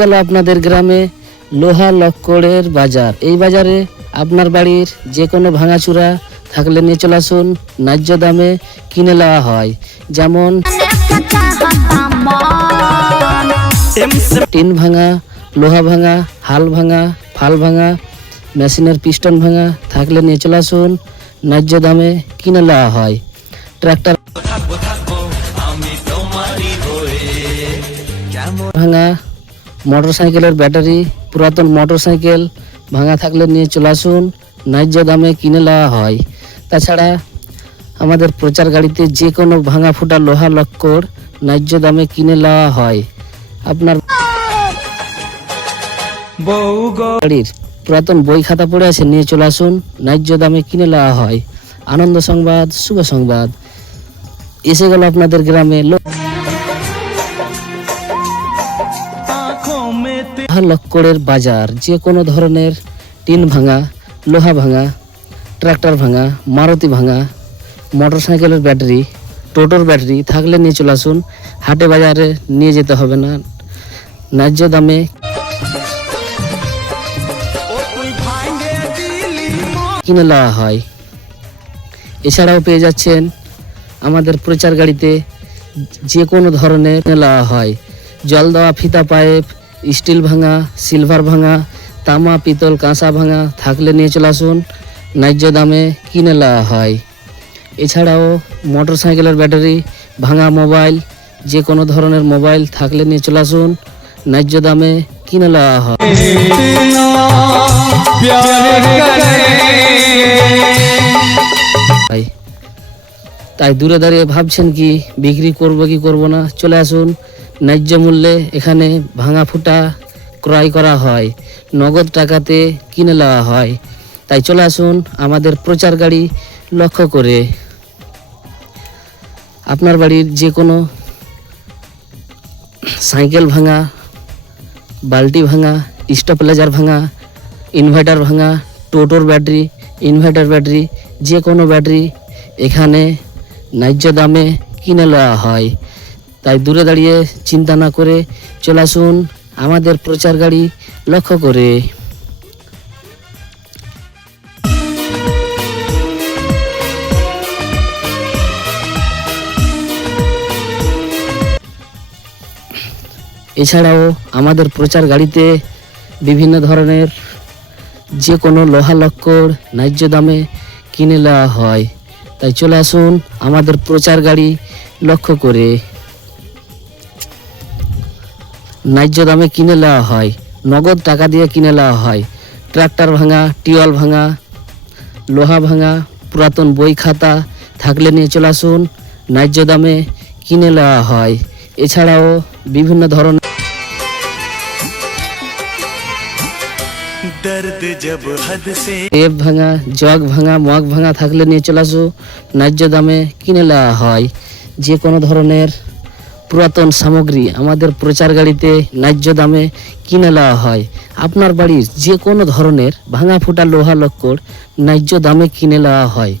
গেল আপনাদের গ্রামে লোহা লক্কড়ের বাজার। এই বাজারে আপনার বাড়ির যে কোনো ভাঙাচুরা থাকলে নিয়ে চলে আসুন, ন্যায্য দামে কিনে নেওয়া হয়। যেমন টিন ভাঙা, লোহা ভাঙা, হাল ভাঙা, ফাল ভাঙা, মেশিনের পিস্টন ভাঙা থাকলে নিয়ে চলে আসুন, ন্যায্য দামে কিনে নেওয়া হয়। ট্রাক্টর ভাঙা, মোটরসাইকেলের ব্যাটারি, পুরাতন মোটরসাইকেল ভাঙা থাকলে নিয়ে চলে আসুন, ন্যায্য দামে কিনে নেওয়া হয়। তাছাড়া আমাদের প্রচার গাড়িতে যে কোনো ভাঙা ফুটা লোহা লক্কড় ন্যায্য দামে কিনে নেওয়া হয়। আপনার গাড়ির পুরাতন বই খাতা পড়ে আছে, নিয়ে চলে আসুন, ন্যায্য দামে কিনে নেওয়া হয়। আনন্দ সংবাদ, শুভ সংবাদ এসে গেল আপনাদের গ্রামে। লোহা লক্কড়ের বাজার। যে কোনো ধরনের টিন ভাঙা, লোহা ভাঙা, ট্রাক্টর ভাঙা, মারুতি ভাঙা, মোটরসাইকেলের ব্যাটারি, টোটোর ব্যাটারি থাকলে নিয়ে চলে আসুন, হাটে বাজারে নিয়ে যেতে হবে না, ন্যায্য দামে কিনে নেওয়া হয়। এছাড়াও পেয়ে যাচ্ছেন আমাদের প্রচার গাড়িতে যে কোনো ধরনের নেওয়া হয়। জল দেওয়া ফিতা পাইপ, স্টিল ভাঙা, সিলভার ভাঙা, তামা পিতল কাঁসা ভাঙা থাকলে নিয়ে চলে আসুন, ন্যায্য দামে কিনে নেওয়া হয়। এছাড়াও মোটরসাইকেলের ব্যাটারি, ভাঙা মোবাইল, যে কোনো ধরনের মোবাইল থাকলে নিয়ে চলে আসুন, ন্যায্য দামে কিনে নেওয়া হয়। তাই দূরে দাঁড়িয়ে ভাবছেন কি বিক্রি করব কি করব না, চলে আসুন, ন্যায্য মূল্যে এখানে ভাঙা ফুটা ক্রয় করা হয়, নগদ টাকাতে কিনে নেওয়া হয়। তাই চলে আসুন আমাদের প্রচার গাড়ি লক্ষ্য করে। আপনার বাড়ির যে কোনো সাইকেল ভাঙা, বালতি ভাঙা, স্টেবিলাইজার ভাঙা, ইনভার্টার ভাঙা, টোটোর ব্যাটারি, ইনভার্টার ব্যাটারি, যে কোনো ব্যাটারি এখানে ন্যায্য দামে কিনে নেওয়া হয়। তাই দূরে দাঁড়িয়ে চিন্তা না করে চলে আসুন আমাদের প্রচার গাড়ি লক্ষ্য করে। এছাড়াও আমাদের প্রচার গাড়িতে বিভিন্ন ধরনের যে কোনো লোহা লক্কড় ন্যায্য দামে কিনে নেওয়া হয়। তাই চলে আসুন আমাদের প্রচার গাড়ি লক্ষ্য করে। ন্যায্য দামে কিনে নেওয়া হয়, নগদ টাকা দিয়ে কিনে নেওয়া হয়। ট্রাক্টর ভাঙা, টিওয়াল ভাঙা, লোহা ভাঙা, পুরাতন বই খাতা থাকলে নিয়ে চলে আসুন, ন্যায্য দামে কিনে নেওয়া হয়। এছাড়াও বিভিন্ন ধরনের টেপ ভাঙা, জগ ভাঙা, মগ ভাঙা থাকলে নিয়ে চলে আসো, ন্যায্য দামে কিনে নেওয়া হয়। যে কোনো ধরনের পুরাতন সামগ্রী আমাদের প্রচার গাড়িতে ন্যায্য দামে কিনে নেওয়া হয়। আপনার বাড়ির যে কোনো ধরনের ভাঙা ফুটা লোহা লক্কড় ন্যায্য দামে কিনে নেওয়া হয়।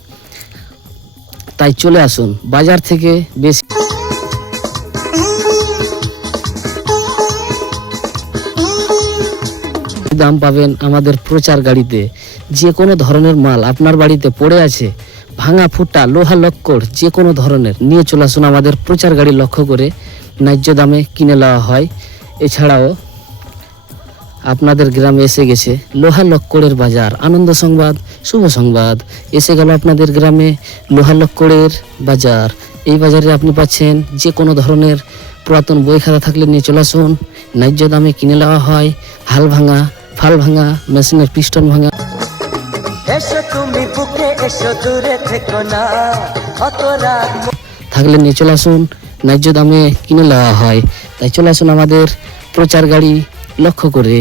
তাই চলে আসুন, বাজার থেকে বেশি দাম পাবেন আমাদের প্রচার গাড়িতে। যে কোনো ধরনের মাল আপনার বাড়িতে পড়ে আছে, ভাঙা ফুটা লোহা লক্কড় যে কোনো ধরনের, নিয়ে চলে আসুন আমাদের প্রচার গাড়ি লক্ষ্য করে, ন্যায্য দামে কিনে নেওয়া হয়। এছাড়াও আপনাদের গ্রামে এসে গেছে লোহা লক্কড়ের বাজার। আনন্দ সংবাদ, শুভ সংবাদ এসে গেল আপনাদের গ্রামে লোহা লক্কড়ের বাজার। এই বাজারে আপনি পাচ্ছেন যে কোনো ধরনের পুরাতন বই খাতা থাকলে নিয়ে চলে আসুন, ন্যায্য দামে কিনে নেওয়া হয়। হাল ভাঙা, ফাল ভাঙা, মেশিনের পিস্টন ভাঙা থাকলে নিয়ে চলে আসুন, ন্যায্য দামে কিনে নেওয়া হয়। তাই চলে আসুন আমাদের প্রচার গাড়ি লক্ষ্য করে।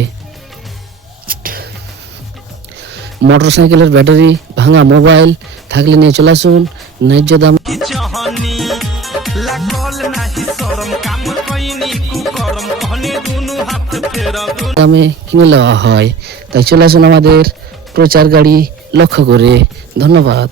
মোটরসাইকেলের ব্যাটারি, ভাঙা মোবাইল থাকলে নিয়ে চলে আসুন, ন্যায্য দামে দামে কিনে নেওয়া হয়। তাই চলে আসুন আমাদের প্রচার গাড়ি লক্ষ্য করে। ধন্যবাদ।